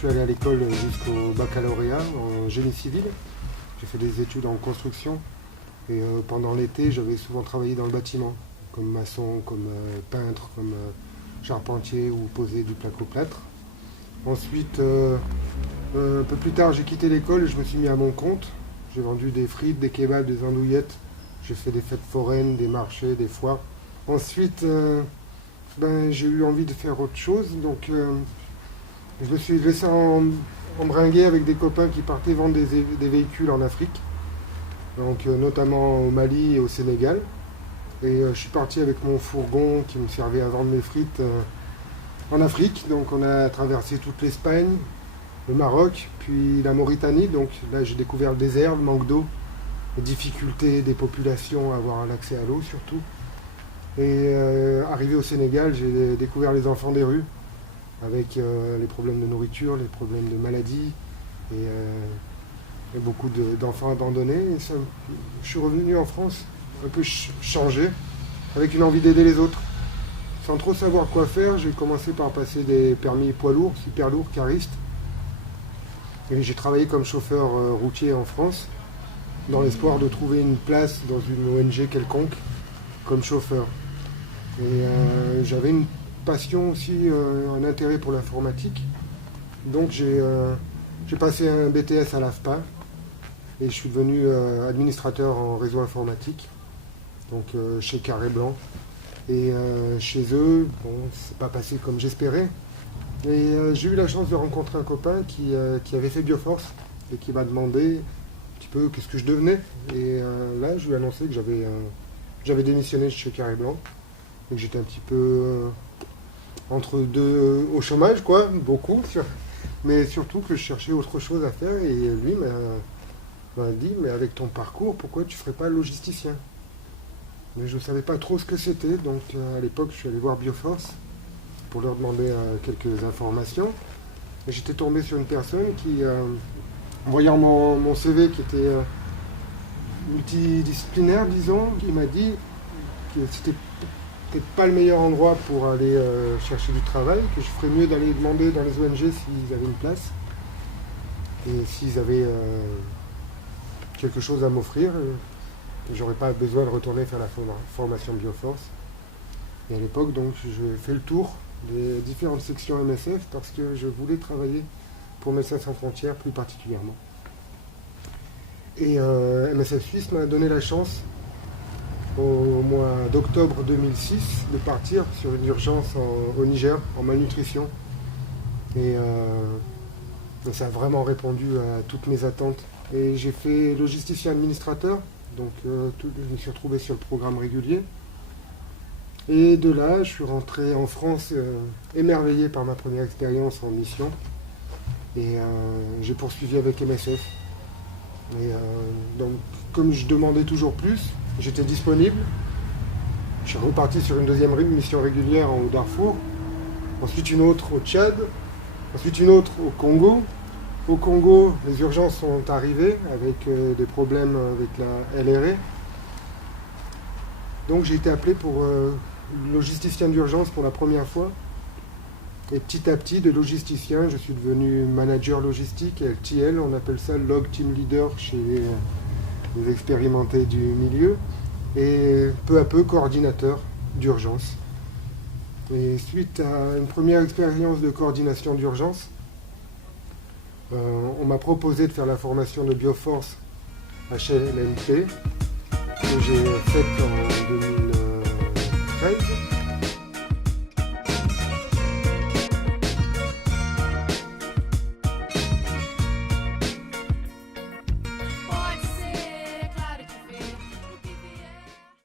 suis allé à l'école jusqu'au baccalauréat en génie civil. J'ai fait des études en construction et pendant l'été, j'avais souvent travaillé dans le bâtiment, comme maçon, comme peintre, comme charpentier ou poser du placo-plâtre. Ensuite, un peu plus tard, j'ai quitté l'école et je me suis mis à mon compte. J'ai vendu des frites, des kebabs, des andouillettes. J'ai fait des fêtes foraines, des marchés, des foires. Ensuite, j'ai eu envie de faire autre chose, donc je me suis laissé embringuer avec des copains qui partaient vendre des véhicules en Afrique, donc notamment au Mali et au Sénégal. Et je suis parti avec mon fourgon qui me servait à vendre mes frites en Afrique. Donc on a traversé toute l'Espagne, le Maroc, puis la Mauritanie. Donc là j'ai découvert le désert, le manque d'eau, les difficultés des populations à avoir l'accès à l'eau surtout. Et arrivé au Sénégal, j'ai découvert les enfants des rues, avec les problèmes de nourriture, les problèmes de maladie, et beaucoup d'enfants abandonnés. Et ça, je suis revenu en France un peu changé, avec une envie d'aider les autres. Sans trop savoir quoi faire, j'ai commencé par passer des permis poids lourds, super lourds, caristes. Et j'ai travaillé comme chauffeur routier en France, dans l'espoir de trouver une place dans une ONG quelconque, comme chauffeur. Et j'avais une passion aussi, un intérêt pour l'informatique. Donc j'ai passé un BTS à l'AFPA et je suis devenu administrateur en réseau informatique, donc chez Carré Blanc. Et chez eux, bon, c'est pas passé comme j'espérais. Et j'ai eu la chance de rencontrer un copain qui avait fait Bioforce et qui m'a demandé un petit peu qu'est-ce que je devenais. Et là, je lui ai annoncé que j'avais démissionné de chez Carré Blanc et que j'étais un petit peu entre deux au chômage, quoi, beaucoup, mais surtout que je cherchais autre chose à faire. Et lui m'a dit, mais avec ton parcours, pourquoi tu ne ferais pas logisticien? Mais je ne savais pas trop ce que c'était, donc à l'époque, je suis allé voir Bioforce pour leur demander quelques informations. Et j'étais tombé sur une personne qui, en voyant mon CV qui était multidisciplinaire, disons, qui m'a dit que c'était peut-être pas le meilleur endroit pour aller chercher du travail, que je ferais mieux d'aller demander dans les ONG s'ils avaient une place et s'ils avaient quelque chose à m'offrir, que j'aurais pas besoin de retourner faire la formation Bioforce. Et à l'époque, donc, j'ai fait le tour des différentes sections MSF parce que je voulais travailler pour Médecins Sans Frontières plus particulièrement. Et MSF Suisse m'a donné la chance au mois d'octobre 2006 de partir sur une urgence au Niger en malnutrition. Et ça a vraiment répondu à toutes mes attentes. Et j'ai fait logisticien administrateur, donc je me suis retrouvé sur le programme régulier. Et de là, je suis rentré en France émerveillé par ma première expérience en mission. Et j'ai poursuivi avec MSF. Et donc, comme je demandais toujours plus, j'étais disponible. Je suis reparti sur une deuxième mission régulière au Darfour, ensuite une autre au Tchad, ensuite une autre au Congo. Au Congo, les urgences sont arrivées avec des problèmes avec la LRE. Donc j'ai été appelé pour logisticien d'urgence pour la première fois. Et petit à petit, de logisticien, je suis devenu manager logistique, LTL, on appelle ça Log Team Leader chez les expérimentés du milieu, et peu à peu coordinateur d'urgence. Et suite à une première expérience de coordination d'urgence, on m'a proposé de faire la formation de Bioforce HLMT, que j'ai faite en 2013.